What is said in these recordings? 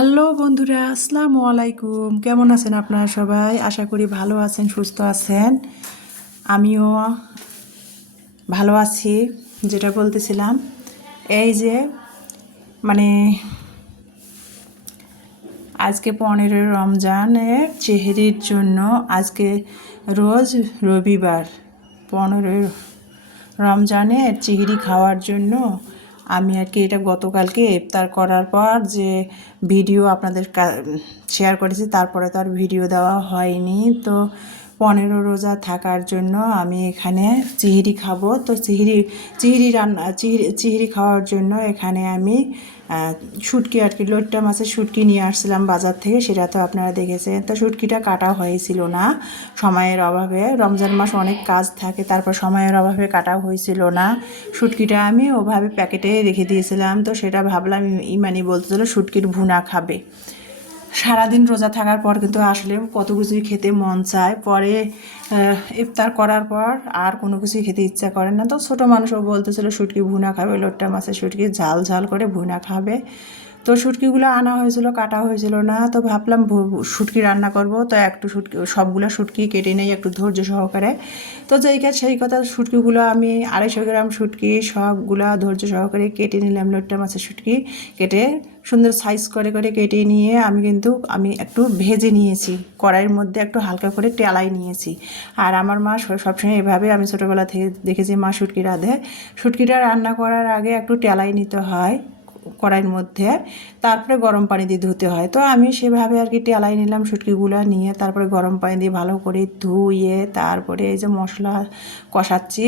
Hello বন্ধুরা, আসসালামু আলাইকুম। কেমন আছেন আপনারা সবাই? আশা করি ভালো আছেন, সুস্থ আছেন। আমিও ভালো আছি। যেটা বলতেছিলাম, এই যে মানে আজকে 15 রমজানের চেহারির জন্য আজকে রোজ রবিবার 15 রমজানের চিংড়ি খাওয়ার জন্য আমি আর কি এটা গতকালকে ইফতার করার পর যে ভিডিও আপনাদের শেয়ার করেছি, তারপরে তো আর ভিডিও দেওয়া হয়নি। তো 15 রোজা থাকার জন্য আমি এখানে চিংড়ি খাবো। তো চিংড়ি খাওয়ার জন্য এখানে আমি শুটকি আর কি লোট্টা মাছের শুটকি নিয়ে আসছিলাম বাজার থেকে, সেটা তো আপনারা দেখেছেন। তো শুটকিটা কাটা হয়েছিল না সময়ের অভাবে, রমজান মাস অনেক কাজ থাকে, তারপর সময়ের অভাবে কাটা হয়েছিল না। শুটকিটা আমি ওভাবে প্যাকেটে রেখে দিয়েছিলাম। তো সেটা ভাবলাম ইমানি বলতেছিল শুটকির ভুনা খাবে। সারাদিন রোজা থাকার পর কিন্তু আসলে কত কিছুই খেতে মন চায়, পরে ইফতার করার পর আর কোনো কিছুই খেতে ইচ্ছা করে না। তো ছোটো মানুষও বলতেছিল শুটকি ভুনা খাবে, লোট্টা মাছের শুটকি ঝাল ঝাল করে ভুনা খাবে। তো শুটকিগুলো আনা হয়েছিল, কাটা হয়েছিল না। তো ভাবলাম শুটকি রান্না করব। তো একটু শুটকি সবগুলো শুটকি কেটে নেই একটু ধৈর্য সহকারে। তো যেই কাজ সেই কথা, শুটকিগুলো আমি 250 গ্রাম শুটকি সবগুলা ধৈর্য সহকারে কেটে নিলাম। লোট্টা মাছের শুটকি কেটে সুন্দর সাইজ করে করে কেটে নিয়ে আমি একটু ভেজে নিয়েছি, কড়াইয়ের মধ্যে একটু হালকা করে টেলাই নিয়েছি। আর আমার মা সবসময় এভাবে, আমি ছোটোবেলা থেকে দেখেছি মা শুটকি রাঁধে। শুটকিটা রান্না করার আগে একটু টেলাই নিতে হয় কড়াইয়ের মধ্যে, তারপরে গরম পানি দিয়ে ধুতে হয়। তো আমি সেভাবে আর কি টেলাই নিলাম শুটকিগুলো নিয়ে, তারপরে গরম পানি দিয়ে ভালো করে ধুয়ে তারপরে এই যে মশলা কষাচ্ছি।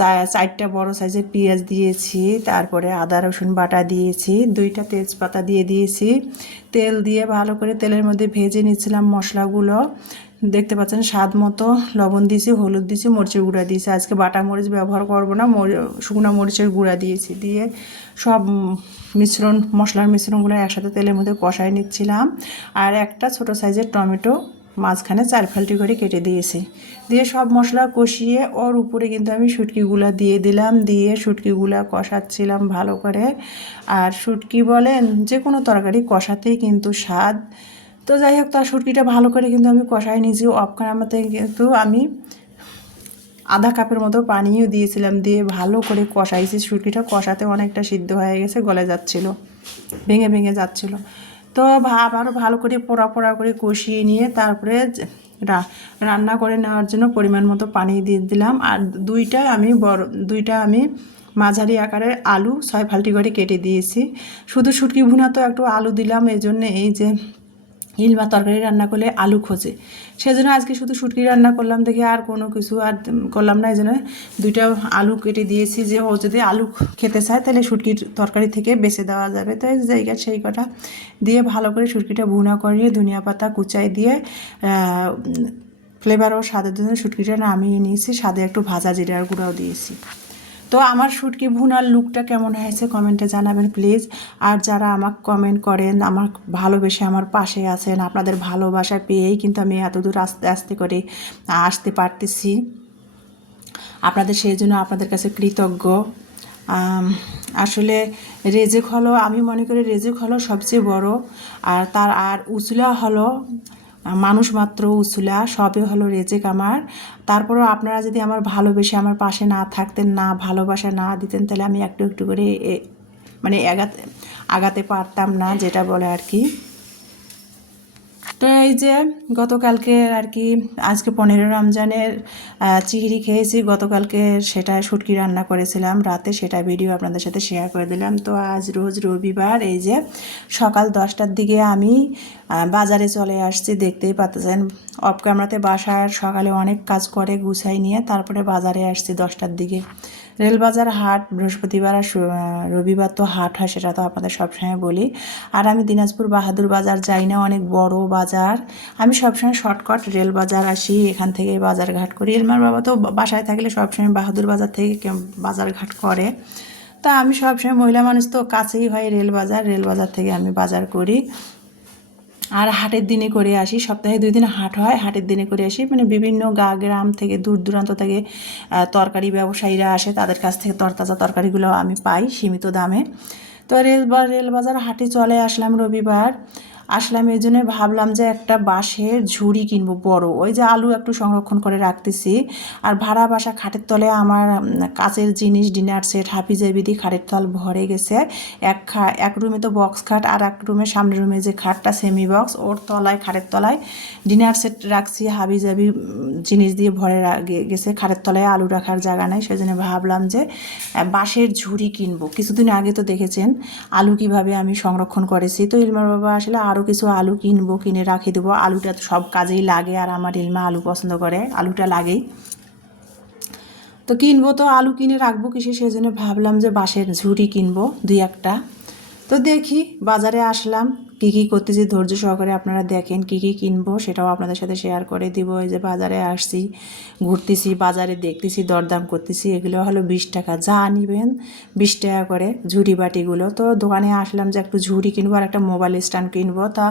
4টা বড় সাইজের পেঁয়াজ দিয়েছি, তারপরে আদা রসুন বাটা দিয়েছি, 2টা তেজপাতা দিয়ে দিয়েছি। তেল দিয়ে ভালো করে তেলের মধ্যে ভেজে নিচ্ছিলাম মশলাগুলো। দেখতে পাচ্ছেন স্বাদ মতো লবণ দিয়েছি, হলুদ দিয়েছি, মরিচের গুঁড়া দিয়েছি। আজকে বাটা মরিচ ব্যবহার করব না, শুকনো মরিচের গুঁড়া দিয়েছি। দিয়ে সব মশলার মিশ্রণগুলো একসাথে তেলের মধ্যে কষায় নিচ্ছিলাম। আর একটা ছোট সাইজের টমেটো মাঝখানে 4 ফাল্টি করে কেটে দিয়েছি। দিয়ে সব মশলা কষিয়ে ওর উপরে কিন্তু আমি শুটকিগুলো দিয়ে দিলাম, দিয়ে শুটকিগুলো কষাচ্ছিলাম ভালো করে। আর শুটকি বলেন যে কোনো তরকারি কষাতেই কিন্তু স্বাদ। তো যাই হোক, তার শুটকিটা ভালো করে কিন্তু আমি কষাই নিয়েছি। অফ ক্যামেরাতে কিন্তু আমি আধা কাপের মতো পানিও দিয়েছিলাম, দিয়ে ভালো করে কষাইছি। শুটকিটা কষাতে অনেকটা সিদ্ধ হয়ে গেছে, গলে যাচ্ছিল, ভেঙে ভেঙে যাচ্ছিল। তো আবারও ভালো করে পোড়া পোড়া করে কষিয়ে নিয়ে তারপরে রান্না করে নেওয়ার জন্য পরিমাণ মতো পানি দিয়ে দিলাম। আর দুইটা আমি মাঝারি আকারের আলু 6 ফাল্টি করে কেটে দিয়েছি। শুধু শুটকি ভুনা তো একটু আলু দিলাম, এই জন্য এই যে ইলমা তরকারি রান্না করলে আলু খোঁজে, সেজন্য আজকে শুধু শুটকি রান্না করলাম, দেখে আর কোনো কিছু আর করলাম না। এই জন্য 2টা আলু কেটে দিয়েছি, যে ও যদি আলু খেতে চায় তাহলে শুটকির তরকারি থেকে বেছে দেওয়া যাবে। তো এই জায়গা সেই কটা দিয়ে ভালো করে শুটকিটা ভুনা করিয়ে ধনিয়া পাতা কুচাই দিয়ে ফ্লেভার ও স্বাদের জন্য শুটকিটা নামিয়ে নিয়েছি। স্বাদে একটু ভাজা জিরার গুঁড়াও দিয়েছি। তো আমার শুটকি ভুনার লুকটা কেমন হয়েছে কমেন্টে জানাবেন প্লিজ। আর যারা আমাকে কমেন্ট করেন, আমার ভালোবেসে আমার পাশে আছেন, আপনাদের ভালোবাসা পেয়েই কিন্তু আমি এতদূর আস্তে আস্তে করে আসতে পারতেছি। আপনাদের সেই জন্য আপনাদের কাছে কৃতজ্ঞ। আসলে রেজেক হলো, আমি মনে করি রেজেক হলো সবচেয়ে বড়, আর উসুলা হলো মানুষ মাত্র উসুলা, সবই হলো রেজেক আমার। তারপরেও আপনারা যদি আমার ভালোবেসে আমার পাশে না থাকতেন, না ভালোবাসা না দিতেন, তাহলে আমি একটু একটু করে মানে আগাতে পারতাম না, যেটা বলে আর কি। তো এই যে গতকালকে আর কি, আজকে 15 রমজানের চিংড়ি খেয়েছি। গতকালকে সেটা শুটকি রান্না করেছিলাম রাতে, সেটা ভিডিও আপনাদের সাথে শেয়ার করে দিলাম। তো আজ রোজ রবিবার, এই যে সকাল 10টার দিকে আমি বাজারে চলে আসছি, দেখতেই পাচ্ছেন। অফ ক্যামেরাতে বাসার সকালে অনেক কাজ করে গুছাই নিয়ে তারপরে বাজারে আসছি 10টার দিকে। রেলবাজার হাট বৃহস্পতিবার আর রবিবার তো হাট হয়, সেটা তো আপনাদের সবসময় বলি। আর আমি দিনাজপুর বাহাদুর বাজার যাই না, অনেক বড় বাজার। আমি সবসময় শর্টকাট রেল বাজার আসি, এখান থেকে বাজার ঘাট করি। এলমার বাবা তো বাসায় থাকলে সবসময় বাহাদুর বাজার থেকে বাজার ঘাট করে। তা আমি সবসময় মহিলা মানুষ তো, কাছেই হয় রেল বাজার থেকে আমি বাজার করি। আর হাটের দিনে করে আসি, সপ্তাহে 2 দিন হাট হয়, হাটের দিনে করে আসি। মানে বিভিন্ন গ্রাম থেকে দূর দূরান্ত থেকে তরকারি ব্যবসায়ীরা আসে, তাদের কাছ থেকে তরতাজা তরকারিগুলো আমি পাই সীমিত দামে। তো রেলবাজার হাটে চলে আসলাম রবিবার, আসলাম এই জন্য ভাবলাম যে একটা বাঁশের ঝুড়ি কিনবো বড়, ওই যে আলু একটু সংরক্ষণ করে রাখতেছি। আর ভাড়া বাসা খাটের তলে আমার কাচের জিনিস ডিনার সেট হাবিজাবি খাটের তল ভরে গেছে। এক রুমে তো বক্স খাট, আর এক রুমে সামনের রুমে যে খাটটা সেমি বক্স, ওর তলায় খাটের তলায় ডিনার সেট রাখছি, হাবিজাবি জিনিস দিয়ে ভরে গেছে। খাটের তলায় আলু রাখার জায়গা নাই, সেই জন্য ভাবলাম যে বাঁশের ঝুড়ি কিনবো। কিছুদিন আগে তো দেখেছেন আলু কিভাবে আমি সংরক্ষণ করেছি। তো ইলমার বাবা আসলে আরও কিছু আলু কিনবো, কিনে রাখি দেবো। আলুটা তো সব কাজেই লাগে, আর আমার ইলমা আলু পছন্দ করে, আলুটা লাগেই। তো কিনবো, তো আলু কিনে রাখবো কিসে, সেই জন্য ভাবলাম যে বাঁশের ঝুড়ি কিনবো দুই একটা। তো দেখি বাজারে আসলাম, কী কী করতেছি ধৈর্য সহকারে আপনারা দেখেন। কী কী কিনবো সেটাও আপনাদের সাথে শেয়ার করে দিব। এই যে বাজারে আসছি, ঘুরতেছি, বাজারে দেখতেছি, দরদাম করতেছি। এগুলো হলো 20 টাকা, যা নিবেন 20 টাকা করে ঝুড়ি বাটিগুলো। তো দোকানে আসলাম যে একটু ঝুড়ি কিনবো আর একটা মোবাইল স্ট্যান্ড কিনবো। তা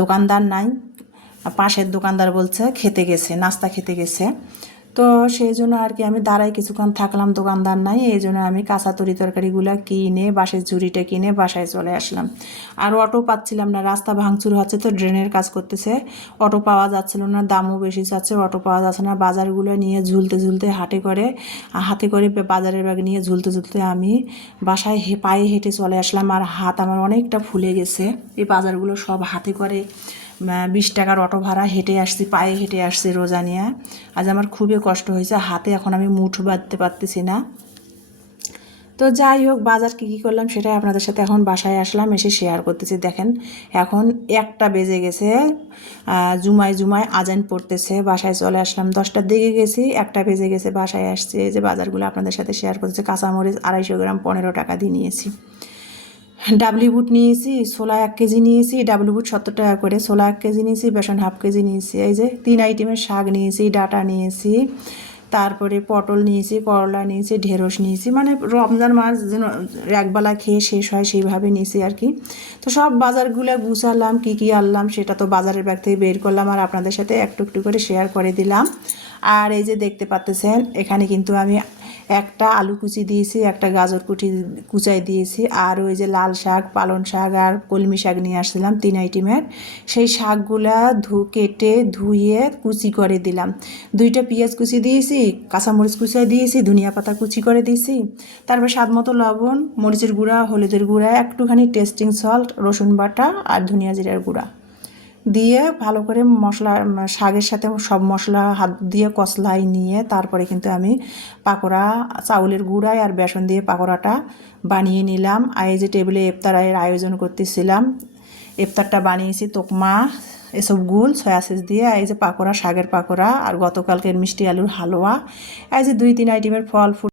দোকানদার নাই, পাশের দোকানদার বলছে খেতে গেছে, নাস্তা খেতে গেছে। তো সেই জন্য আর কি আমি দাঁড়াই কিছুক্ষণ থাকলাম, দোকানদার নাই, এই জন্য আমি কাঁচা তরিতরকারিগুলো কিনে বাঁশের ঝুড়িটা কিনে বাসায় চলে আসলাম। আর অটো পাচ্ছিলাম না, রাস্তা ভাঙচুর হচ্ছে, তো ড্রেনের কাজ করতেছে, অটো পাওয়া যাচ্ছিল না, দামও বেশি যাচ্ছে, অটো পাওয়া যাচ্ছে না। বাজারগুলো নিয়ে ঝুলতে ঝুলতে হাতে করে বাজারের ব্যাগ নিয়ে ঝুলতে ঝুলতে আমি বাসায় পায়ে হেঁটে চলে আসলাম। আর হাত আমার অনেকটা ফুলে গেছে, এই বাজারগুলো সব হাতে করে 20 টাকার অটো ভাড়া হেঁটে আসছি, পায়ে হেঁটে আসছি রোজা নিয়ে। আজ আমার খুবই কষ্ট হয়েছে, হাতে এখন আমি মুঠো বাঁধতে পারতেছি না। তো যাই হোক, বাজার কী কী করলাম সেটাই আপনাদের সাথে এখন বাসায় আসলাম, এসে শেয়ার করতেছি। দেখেন এখন 1টা বেজে গেছে, জুমায় আজান পড়তেছে। বাসায় চলে আসলাম 10টার দিকে গেছি, 1টা বেজে গেছে, বাসায় আসছি। এই যে বাজারগুলো আপনাদের সাথে শেয়ার করতেছি। কাঁচামরিচ 250 গ্রাম 15 টাকা দিয়ে নিয়েছি। ডাবলি বুট নিয়েছি, ছোলা 1 কেজি নিয়েছি, ডাবলি বুট 70 টাকা করে, ছোলা 1 কেজি নিয়েছি, বেসন হাফ কেজি নিয়েছি। এই যে 3 আইটেমের শাক নিয়েছি, ডাঁটা নিয়েছি, তারপরে পটল নিয়েছি, করলা নিয়েছি, ঢেঁড়স নিয়েছি। মানে রমজান মাস যেন একবেলা খেয়ে শেষ হয় সেইভাবে নিয়েছি আর কি। তো সব বাজারগুলো গুছালাম, কী কী আনলাম সেটা তো বাজারের ব্যাগ থেকে বের করলাম আর আপনাদের সাথে একটু একটু করে শেয়ার করে দিলাম। আর এই যে দেখতে পাচ্ছেন এখানে কিন্তু আমি একটা আলু কুচি দিয়েছি, একটা গাজর কুচাই দিয়েছি, আর ওই যে লাল শাক, পালং শাক আর কলমি শাক নিয়ে আসছিলাম 3 আইটেমের। সেই শাকগুলা কেটে ধুয়ে কুচি করে দিলাম। 2টা পেঁয়াজ কুচি দিয়েছি, কাঁচামরিচ কুচিয়ে দিয়েছি, ধনিয়া পাতা কুচি করে দিয়েছি। তারপর স্বাদ মতো লবণ, মরিচের গুঁড়া, হলুদের গুঁড়া, একটুখানি টেস্টিং সল্ট, রসুন বাটা আর ধনিয়া জিরার গুঁড়া দিয়ে ভালো করে শাকের সাথে সব মশলা হাত দিয়ে কষলাই নিয়ে তারপরে কিন্তু আমি পাকোড়া চাউলের গুঁড়ায় আর বেসন দিয়ে পাকোড়াটা বানিয়ে নিলাম। আর এই যে টেবিলে ইফতারের আয়োজন করতেছিলাম, ইফতারটা বানিয়েছি তোকমা, এসব গুল সয়া সস দিয়ে। এই যে পাকোড়া, শাকের পাকোড়া, আর গতকালকের মিষ্টি আলুর হালুয়া, এই যে 2-3 আইটেমের ফল ফুল